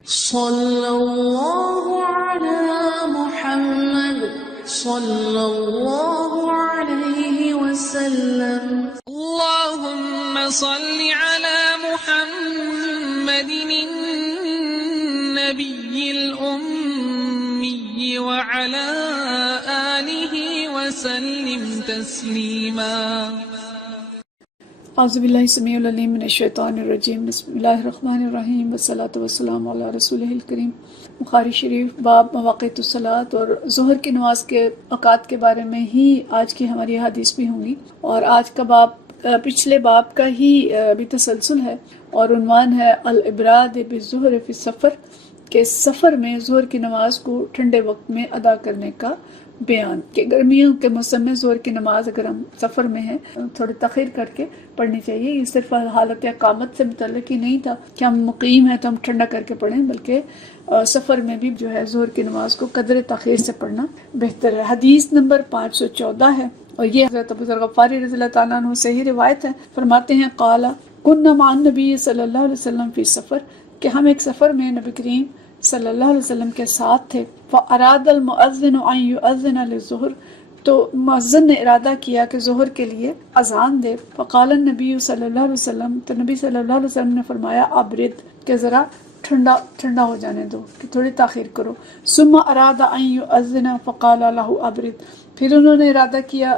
صلی اللہ علی محمد صلی اللہ علیہ وسلم. اللهم صل على محمد النبي الأمي وعلى آله وسلم تسليما. اعوذ باللہ السمیع العلیم من الشیطان الرجیم. بسم اللہ الرحمن الرحیم والصلاۃ والسلام علی رسولہ الکریم. بخاری شریف باب مواقیت الصلاۃ اور ظہر کی نماز کے اوقات کے بارے میں ہی آج کی ہماری حدیث بھی ہوں گی، اور آج کا باب پچھلے باب کا ہی بھی تسلسل ہے، اور عنوان ہے الابراد بالظہر فی السفر، کہ سفر میں ظہر کی نماز کو ٹھنڈے وقت میں ادا کرنے کا بیان. کہ گرمیوں کے موسم میں ظہر کی نماز اگر ہم سفر میں ہیں تھوڑی تاخیر کر کے پڑھنی چاہیے. یہ صرف حالت اقامت سے متعلق ہی نہیں تھا کہ ہم مقیم ہیں تو ہم ٹھنڈا کر کے پڑھیں، بلکہ سفر میں بھی جو ہے ظہر کی نماز کو قدر تاخیر سے پڑھنا بہتر ہے. حدیث نمبر 514 ہے، اور یہ حضرت ابو ذر غفاری رضی اللہ تعالیٰ عنہ سے ہی روایت ہے. فرماتے ہیں قال كنا مع النبی صلی اللہ علیہ وسلم فی سفر، کہ ہم ایک سفر میں نبی کریم صلی اللہ علیہ وسلم کے ساتھ تھے. فَأَرَادَ الْمُؤَذِّنُ أَن يُؤَذِّنَ لِلظُّهْرِ، تو مؤذن نے ارادہ کیا کہ ظہر کے لیے اذان دے. فقال النبی صلی اللہ علیہ وسلم، تو نبی صلی اللہ علیہ وسلم نے فرمایا ابرد، کہ ذرا ٹھنڈا ہو جانے دو، کہ تھوڑی تاخیر کرو. ثم اراد ان يؤذن فقال له ابرد، پھر انہوں نے ارادہ کیا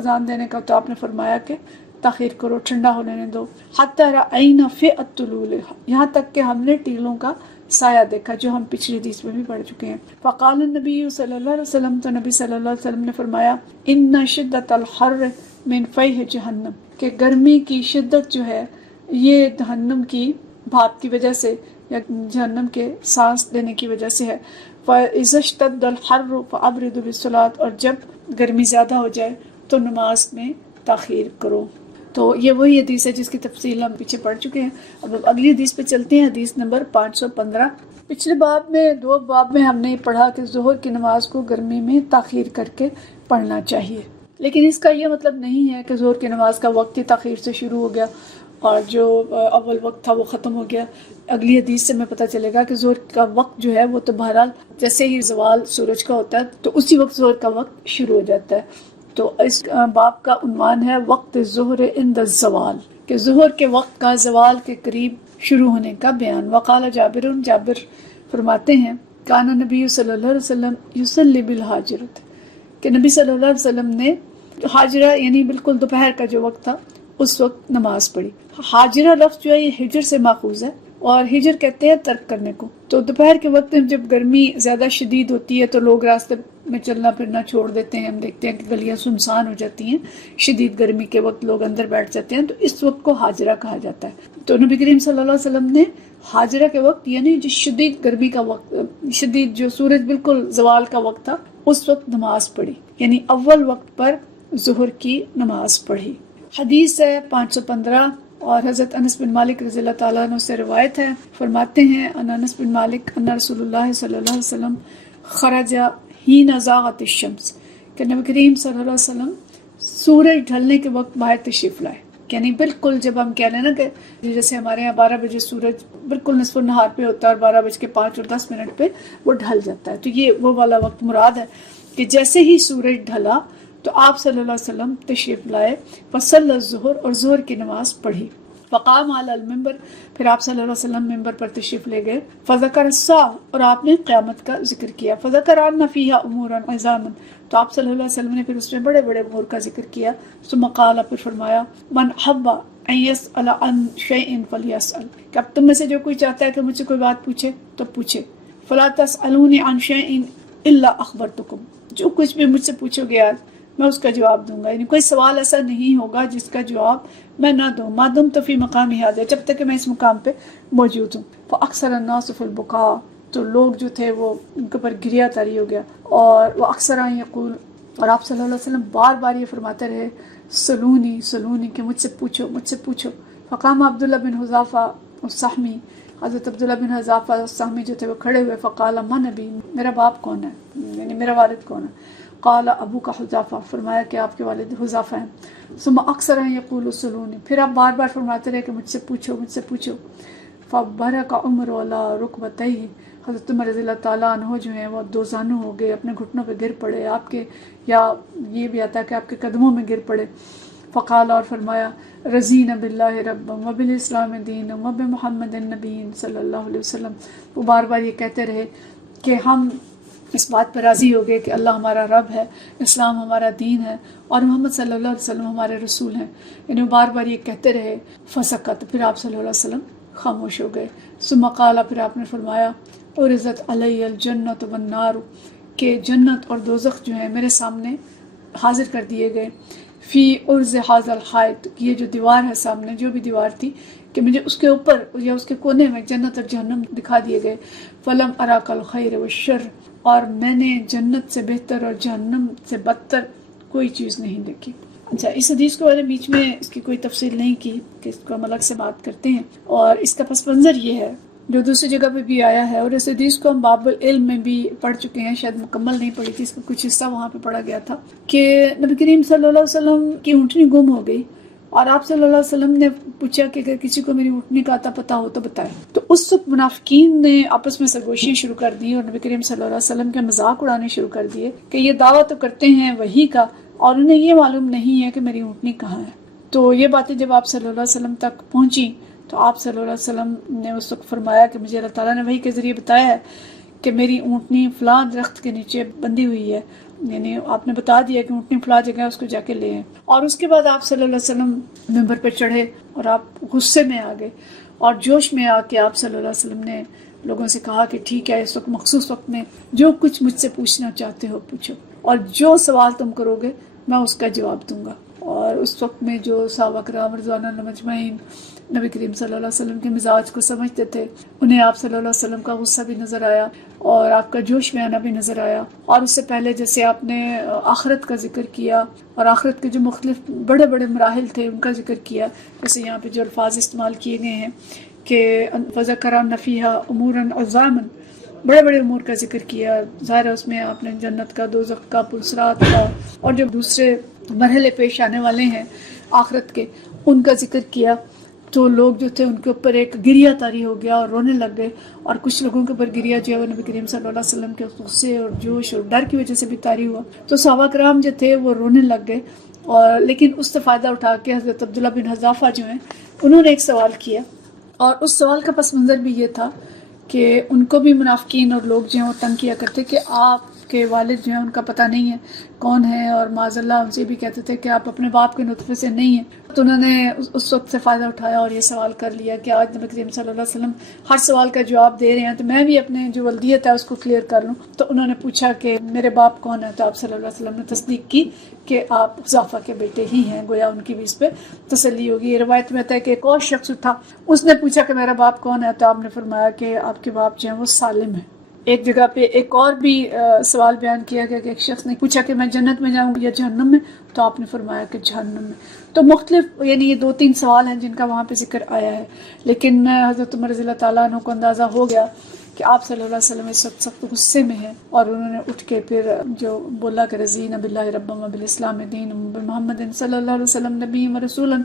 اذان دینے کا، تو آپ نے فرمایا کہ تاخیر کرو، ٹھنڈا ہو لینے دو. حتی رأینا فی الطلول، یہاں تک کہ ہم نے ٹیلوں کا سایہ دیکھا، جو ہم پچھلی حدیث میں بھی پڑھ چکے ہیں. فقال النبی صلی اللہ علیہ وسلم، تو نبی صلی اللہ علیہ وسلم نے فرمایا ان شدت الحر من فیح جہنم، کہ گرمی کی شدت جو ہے یہ جہنم کی بھاپ کی وجہ سے یا جہنم کے سانس لینے کی وجہ سے ہے. فَإِذَا اشْتَدَّ الْحَرُّ فَأَبْرِدُوا بِالصَّلَاةِ، اور جب گرمی زیادہ ہو جائے تو نماز میں تاخیر کرو. تو یہ وہی حدیث ہے جس کی تفصیل ہم پیچھے پڑھ چکے ہیں. اب اگلی حدیث پہ چلتے ہیں، حدیث نمبر 515. پچھلے باب میں دو باب میں ہم نے پڑھا کہ ظہر کی نماز کو گرمی میں تاخیر کر کے پڑھنا چاہیے، لیکن اس کا یہ مطلب نہیں ہے کہ ظہر کی نماز کا وقت ہی تاخیر سے شروع ہو گیا اور جو اول وقت تھا وہ ختم ہو گیا. اگلی حدیث سے ہمیں پتہ چلے گا کہ ظہر کا وقت جو ہے وہ تو بہرحال جیسے ہی زوال سورج کا ہوتا ہے تو اسی وقت ظہر کا وقت شروع ہو جاتا ہے. تو اس باب کا عنوان ہے وقت ظہر عند الزوال، کہ ظہر کے وقت کا زوال کے قریب شروع ہونے کا بیان. وقال جابر فرماتے ہیں کان نبی صلی اللہ علیہ وسلم یصلی بالحاجرۃ، کہ نبی صلی اللہ علیہ وسلم نے حاجرہ یعنی بالکل دوپہر کا جو وقت تھا اس وقت نماز پڑھی. حاجرہ لفظ جو ہے یہ ہجر سے ماخوذ ہے، اور ہجر کہتے ہیں ترک کرنے کو. تو دوپہر کے وقت جب گرمی زیادہ شدید ہوتی ہے تو لوگ راستے میں چلنا پھرنا چھوڑ دیتے ہیں. ہم دیکھتے ہیں کہ گلیاں سنسان ہو جاتی ہیں، شدید گرمی کے وقت لوگ اندر بیٹھ جاتے ہیں، تو اس وقت کو حاجرہ کہا جاتا ہے. تو نبی کریم صلی اللہ علیہ وسلم نے حاجرہ کے وقت یعنی جو شدید گرمی کا وقت، شدید جو سورج بالکل زوال کا وقت تھا اس وقت نماز پڑھی، یعنی اول وقت پر ظہر کی نماز پڑھی. حدیث ہے 515، اور حضرت انس بن مالک رضی اللہ تعالیٰ عنہ سے روایت ہے. فرماتے ہیں انس بن مالک ان رسول اللہ صلی اللہ علیہ وسلم خرج حین زاغت الشمس، کہ نبی کریم صلی اللہ علیہ وسلم سورج ڈھلنے کے وقت باہر تشریف لائے. یعنی بالکل جب ہم کہہ لیں نا کہ جیسے ہمارے یہاں 12 بجے سورج بالکل نصف النہار پہ ہوتا ہے اور 12:05 پہ وہ ڈھل جاتا ہے، تو یہ وہ والا وقت مراد ہے کہ جیسے ہی سورج ڈھلا تو آپ صلی اللہ علیہ وسلم تشریف لائے. فصلی الظہر، اور ظہر کی نماز پڑھی. فقام علی المنبر، پھر آپ صلی اللہ علیہ وسلم ممبر پر تشریف لے گئے. فذکر الساعہ، اور آپ نے قیامت کا ذکر کیا. فذکر ان فیہا امورا عظاما، تو آپ صلی اللہ علیہ وسلم نے پھر اس میں بڑے بڑے امور کا ذکر کیا. ثم قال، پھر فرمایا من حب ان یسأل عن شیء فلیسأل، کہ اب تم میں سے جو کوئی چاہتا ہے کہ مجھ سے کوئی بات پوچھے تو پوچھے. فلا تسألونی عن شیء الا اخبرتکم، جو کچھ بھی مجھ سے پوچھو گے آج میں اس کا جواب دوں گا. یعنی کوئی سوال ایسا نہیں ہوگا جس کا جواب میں نہ دوں. ما دمت فی مقامی ھذا، جب تک کہ میں اس مقام پہ موجود ہوں. فاکثر الناس فی البکاء، تو لوگ جو تھے وہ ان کے اوپر گریا تاری ہو گیا. اور وہ اکثر یقول، اور آپ صلی اللہ علیہ وسلم بار بار یہ فرماتے رہے سلونی سلونی، کہ مجھ سے پوچھو مجھ سے پوچھو. فقام عبداللہ بن حذافہ السہمی، حضرت عبداللہ بن حذافہ السہمی جو تھے وہ کھڑے ہوئے. فقال من ابی، میرا باپ کون ہے، یعنی میرا والد کون ہے. قال ابو کا حذافہ، فرمایا کہ آپ کے والد حذافہ ہیں. ثم اکثر یقول سلونی، پھر آپ بار بار فرماتے رہے کہ مجھ سے پوچھو مجھ سے پوچھو. فبرک عمر علی رکبتیہ، حضرت عمر رضی اللہ تعالیٰ عنہ جو ہیں وہ دوزانو ہو گئے، اپنے گھٹنوں پہ گر پڑے آپ کے، یا یہ بھی آتا ہے کہ آپ کے قدموں میں گر پڑے. فقال، اور فرمایا، رضینا باللہ ربا وبالاسلام دینا وبمحمد النبی صلی اللہ علیہ وسلم. وہ بار بار یہ کہتے رہے کہ ہم اس بات پر راضی ہو گئے کہ اللہ ہمارا رب ہے، اسلام ہمارا دین ہے، اور محمد صلی اللہ علیہ وسلم ہمارے رسول ہیں. یعنی وہ بار بار یہ کہتے رہے. فسکت، پھر آپ صلی اللہ علیہ وسلم خاموش ہو گئے. ثم قال، پھر آپ نے فرمایا، عرضت علی الجنت والنار، کہ جنت اور دوزخ جو ہیں میرے سامنے حاضر کر دیے گئے. فی عرض ھذا الحائط، یہ جو دیوار ہے سامنے، جو بھی دیوار تھی، کہ مجھے اس کے اوپر یا اس کے کونے میں جنت اور جہنم دکھا دیے گئے. فلم اراک الخیر والشر، اور میں نے جنت سے بہتر اور جہنم سے بدتر کوئی چیز نہیں دیکھی. اچھا، اس حدیث کو میں نے بیچ میں اس کی کوئی تفصیل نہیں کی کہ اس کو ہم الگ سے بات کرتے ہیں، اور اس کا پس منظر یہ ہے جو دوسری جگہ پہ بھی آیا ہے، اور اس حدیث کو ہم باب العلم میں بھی پڑھ چکے ہیں، شاید مکمل نہیں پڑھی تھی، اس کا کچھ حصہ وہاں پہ پڑھا گیا تھا، کہ نبی کریم صلی اللہ علیہ وسلم کی اونٹنی گم ہو گئی، اور آپ صلی اللہ علیہ وسلم نے پوچھا کہ اگر کسی کو میری اونٹنی کا پتہ ہو تو بتائے. تو اس وقت منافقین نے آپس میں سرگوشیاں شروع کر دی اور نبی کریم صلی اللہ علیہ وسلم کے مذاق اڑانے شروع کر دیے کہ یہ دعویٰ تو کرتے ہیں وحی کا، اور انہیں یہ معلوم نہیں ہے کہ میری اونٹنی کہاں ہے. تو یہ باتیں جب آپ صلی اللہ علیہ وسلم تک پہنچی تو آپ صلی اللہ علیہ وسلم نے اس وقت فرمایا کہ مجھے اللہ تعالیٰ نے وحی کے ذریعے بتایا ہے کہ میری اونٹنی فلاں درخت کے نیچے بندھی ہوئی ہے. یعنی آپ نے بتا دیا کہ اونٹنی فلاں جگہ اس کو جا کے لے آئیں. اور اس کے بعد آپ صلی اللہ علیہ وسلم ممبر پہ چڑھے اور آپ غصے میں آ گئے، اور جوش میں آ کے آپ صلی اللہ علیہ وسلم نے لوگوں سے کہا کہ ٹھیک ہے، اس وقت مخصوص وقت میں جو کچھ مجھ سے پوچھنا چاہتے ہو پوچھو، اور جو سوال تم کرو گے میں اس کا جواب دوں گا. اور اس وقت میں جو صحابہ کرام رضوان اللہ مجمعین نبی کریم صلی اللہ علیہ وسلم کے مزاج کو سمجھتے تھے، انہیں آپ صلی اللہ علیہ وسلم کا غصہ بھی نظر آیا اور آپ کا جوش میں آنا بھی نظر آیا. اور اس سے پہلے جیسے آپ نے آخرت کا ذکر کیا اور آخرت کے جو مختلف بڑے بڑے مراحل تھے ان کا ذکر کیا، جیسے یہاں پہ جو الفاظ استعمال کیے گئے ہیں کہ وَذَكَرَ أَنَّ فِيهَا أُمُورًا عَظَامًا، بڑے بڑے امور کا ذکر کیا. ظاہر ہے اس میں آپ نے جنت کا، دوزخ کا، پلسرات کا، اور جو دوسرے مرحلے پیش آنے والے ہیں آخرت کے، ان کا ذکر کیا. تو لوگ جو تھے ان کے اوپر ایک گریہ طاری ہو گیا اور رونے لگ گئے، اور کچھ لوگوں کے اوپر گریہ جو ہے وہ نبی کریم صلی اللہ علیہ وسلم کے غصے اور جوش اور ڈر کی وجہ سے بھی طاری ہوا. تو صحابہ کرام جو تھے وہ رونے لگ گئے، اور لیکن اس سے فائدہ اٹھا کے حضرت عبداللہ بن حذافہ جو ہیں انہوں نے ایک سوال کیا، اور اس سوال کا پس منظر بھی یہ تھا کہ ان کو بھی منافقین اور لوگ جو ہیں وہ تنگ کیا کرتے کہ آپ کے والد جو ہیں ان کا پتہ نہیں ہے کون ہے، اور معاذ اللہ ان سے بھی کہتے تھے کہ آپ اپنے باپ کے نطفے سے نہیں ہیں. تو انہوں نے اس وقت سے فائدہ اٹھایا اور یہ سوال کر لیا کہ آج نبی کریم صلی اللہ علیہ وسلم ہر سوال کا جواب دے رہے ہیں تو میں بھی اپنے جو ولدیت ہے اس کو کلیئر کر لوں. تو انہوں نے پوچھا کہ میرے باپ کون ہے، تو آپ صلی اللہ علیہ وسلم نے تصدیق کی کہ آپ حذافہ کے بیٹے ہی ہیں. گویا ان کی بھی اس پہ تسلی ہوگی. یہ روایت میں آتا ہے کہ ایک اور شخص تھا، اس نے پوچھا کہ میرا باپ کون ہے، تو آپ نے فرمایا کہ آپ کے باپ جو ہیں وہ سالم ہیں. ایک جگہ پہ ایک اور بھی سوال بیان کیا گیا کہ ایک شخص نے پوچھا کہ میں جنت میں جاؤں یا جہنم میں، تو آپ نے فرمایا کہ جہنم میں. تو مختلف یعنی یہ 2-3 سوال ہیں جن کا وہاں پہ ذکر آیا ہے. لیکن حضرت عمر رضی اللہ تعالیٰ عنہ کو اندازہ ہو گیا کہ آپ صلی اللہ علیہ وسلم اس وقت سخت غصے میں ہیں، اور انہوں نے اٹھ کے پھر جو بولا کہ رضینا باللہ ربا وبالاسلام دینا وبمحمد صلی اللہ علیہ وسلم نبی و رسولا،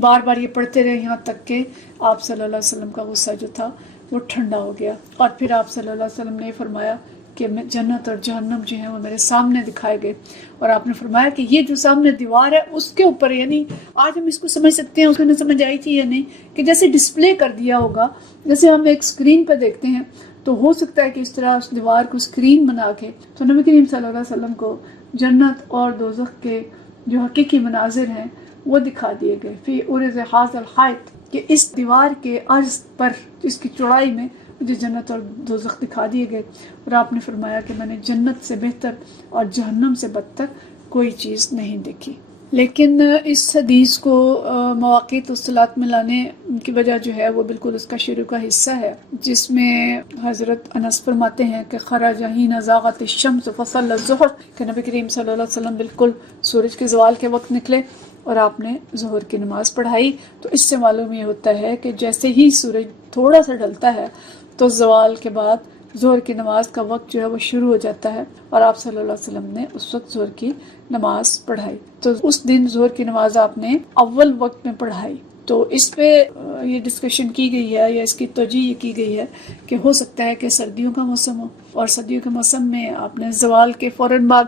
بار بار یہ پڑھتے رہے یہاں تک کہ آپ صلی اللہ علیہ وسلم کا غصہ جو تھا وہ ٹھنڈا ہو گیا. اور پھر آپ صلی اللہ علیہ وسلم نے فرمایا کہ جنت اور جہنم جو ہیں وہ میرے سامنے دکھائے گئے، اور آپ نے فرمایا کہ یہ جو سامنے دیوار ہے اس کے اوپر، یعنی آج ہم اس کو سمجھ سکتے ہیں، اس کو نہیں سمجھ آئی تھی یا نہیں، کہ جیسے ڈسپلے کر دیا ہوگا، جیسے ہم ایک اسکرین پہ دیکھتے ہیں تو ہو سکتا ہے کہ اس طرح اس دیوار کو اسکرین بنا کے تو نبی کریم صلی اللہ علیہ وسلم کو جنت اور دوزخ کے جو حقیقی مناظر ہیں وہ دکھا دیے گئے. فی عرض ھذا الحائط، کہ اس دیوار کے عرض پر، اس کی چوڑائی میں مجھے جنت اور دوزخ دکھا دیے گئے، اور آپ نے فرمایا کہ میں نے جنت سے بہتر اور جہنم سے بدتر کوئی چیز نہیں دیکھی. لیکن اس حدیث کو مواقیت الصلاۃ میں لانے کی وجہ جو ہے وہ بالکل اس کا شروع کا حصہ ہے، جس میں حضرت انس فرماتے ہیں کہ خرج حین زاغت الشمس فصلی الظہر، کہ نبی کریم صلی اللہ علیہ وسلم بالکل سورج کے زوال کے وقت نکلے اور آپ نے ظہر کی نماز پڑھائی. تو اس سے معلوم یہ ہوتا ہے کہ جیسے ہی سورج تھوڑا سا ڈھلتا ہے تو زوال کے بعد ظہر کی نماز کا وقت جو ہے وہ شروع ہو جاتا ہے، اور آپ صلی اللہ علیہ وسلم نے اس وقت ظہر کی نماز پڑھائی. تو اس دن ظہر کی نماز آپ نے اول وقت میں پڑھائی، تو اس پہ یہ ڈسکشن کی گئی ہے یا اس کی توجیہ کی گئی ہے کہ ہو سکتا ہے کہ سردیوں کا موسم ہو، اور سردیوں کے موسم میں آپ نے زوال کے فوراً بعد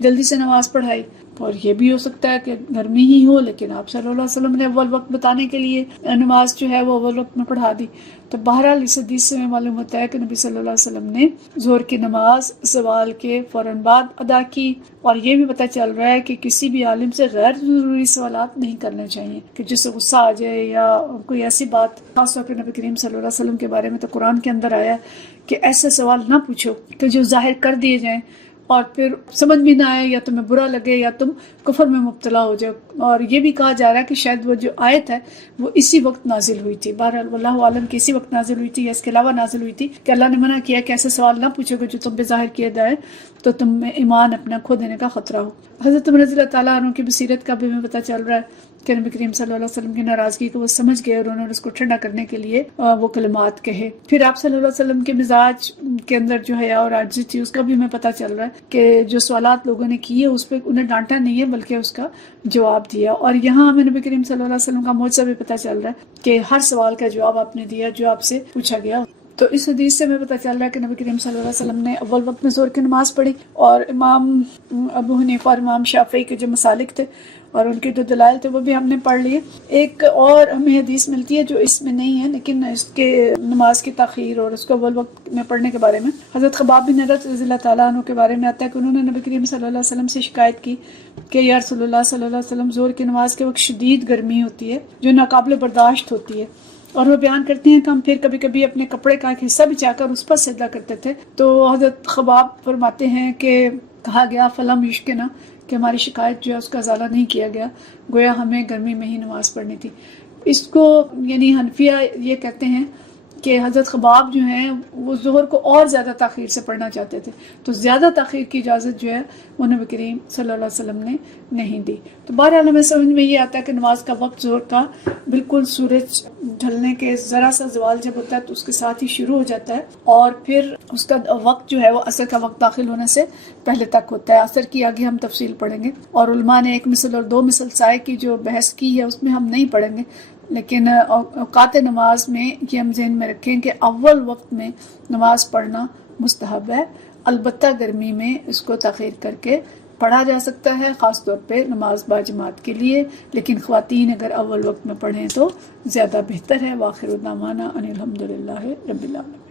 جلدی سے نماز پڑھائی، اور یہ بھی ہو سکتا ہے کہ گرمی ہی ہو لیکن آپ صلی اللہ علیہ وسلم نے اول وقت بتانے کے لیے نماز جو ہے وہ اول وقت میں پڑھا دی۔ تو بہرحال اس حدیث سے معلوم ہوتا ہے کہ نبی صلی اللہ علیہ وسلم نے ظہر کی نماز زوال کے فوراً بعد ادا کی، اور یہ بھی پتہ چل رہا ہے کہ کسی بھی عالم سے غیر ضروری سوالات نہیں کرنے چاہیے کہ جس سے غصہ آ جائے یا کوئی ایسی بات، خاص طور پہ نبی کریم صلی اللہ علیہ وسلم کے بارے میں تو قرآن کے اندر آیا کہ ایسے سوال نہ پوچھو کہ جو ظاہر کر دیے جائیں اور پھر سمجھ بھی نہ آئے یا تمہیں برا لگے یا تم کفر میں مبتلا ہو جاؤ۔ اور یہ بھی کہا جا رہا ہے کہ شاید وہ جو آیت ہے وہ اسی وقت نازل ہوئی تھی، بہرحال واللہ عالم کہ اسی وقت نازل ہوئی تھی یا اس کے علاوہ نازل ہوئی تھی کہ اللہ نے منع کیا کہ ایسے سوال نہ پوچھو گے جو تم پہ ظاہر کیا جائے تو تم میں ایمان اپنا کھو دینے کا خطرہ ہو۔ حضرت عمر رضی اللہ تعالیٰ عنہ کی بصیرت کا بھی ہمیں پتہ چل رہا ہے کہ نبی کریم صلی اللہ علیہ وسلم کی ناراضگی کو وہ سمجھ گئے اور انہوں نے اس کو ٹھنڈا کرنے کے لیے وہ کلمات کہے۔ پھر آپ صلی اللہ علیہ وسلم کے مزاج کے اندر جو حیا اور عاجزی تھی اس کا بھی ہمیں پتہ چل رہا ہے کہ جو سوالات لوگوں نے کیے اس پہ انہیں ڈانٹا نہیں ہے بلکہ اس کا جواب دیا، اور یہاں ہمیں نبی کریم صلی اللہ علیہ وسلم کا معجزہ بھی پتہ چل رہا ہے کہ ہر سوال کا جواب آپ نے دیا جو آپ سے پوچھا گیا۔ تو اس حدیث سے ہمیں پتہ چل رہا ہے کہ نبی کریم صلی اللہ علیہ وسلم نے اول وقت میں ظہر کی نماز پڑھی، اور امام ابو حنیفہ اور امام شافعی کے جو مسالک تھے اور ان کے جو دلائل تھے وہ بھی ہم نے پڑھ لیے۔ ایک اور ہمیں حدیث ملتی ہے جو اس میں نہیں ہے لیکن اس کے نماز کی تاخیر اور اس کو اول وقت میں پڑھنے کے بارے میں حضرت خباب بن ارت رضی اللہ تعالیٰ عنہ کے بارے میں آتا ہے کہ انہوں نے نبی کریم صلی اللہ علیہ وسلم سے شکایت کی کہ یا رسول اللہ صلی اللہ علیہ وسلم ظہر کی نماز کے وقت شدید گرمی ہوتی ہے جو ناقابل برداشت ہوتی ہے، اور وہ بیان کرتے ہیں کہ ہم پھر کبھی کبھی اپنے کپڑے کا ایک حصہ بچا کر اس پر سجدہ کرتے تھے۔ تو حضرت خباب فرماتے ہیں کہ کہا گیا فلم یشکنا کہ ہماری شکایت جو ہے اس کا ازالہ نہیں کیا گیا، گویا ہمیں گرمی میں ہی نماز پڑھنی تھی۔ اس کو یعنی حنفیہ یہ کہتے ہیں کہ حضرت خباب جو ہیں وہ ظہر کو اور زیادہ تاخیر سے پڑھنا چاہتے تھے، تو زیادہ تاخیر کی اجازت جو ہے وہ نبی کریم صلی اللہ علیہ وسلم نے نہیں دی۔ تو بہرحال ہمیں سمجھ میں یہ آتا ہے کہ نماز کا وقت ظہر کا بالکل سورج ڈھلنے کے ذرا سا زوال جب ہوتا ہے تو اس کے ساتھ ہی شروع ہو جاتا ہے، اور پھر اس کا وقت جو ہے وہ عصر کا وقت داخل ہونے سے پہلے تک ہوتا ہے۔ عصر کی آگے ہم تفصیل پڑھیں گے، اور علماء نے ایک مثل اور دو مثل سائے کی جو بحث کی ہے اس میں ہم نہیں پڑھیں گے، لیکن اوقات نماز میں یہ ہم ذہن میں رکھیں کہ اول وقت میں نماز پڑھنا مستحب ہے، البتہ گرمی میں اس کو تاخیر کر کے پڑھا جا سکتا ہے، خاص طور پہ نماز باجماعت کے لیے، لیکن خواتین اگر اول وقت میں پڑھیں تو زیادہ بہتر ہے۔ وآخر دعوانا ان الحمد للہ رب العالمین۔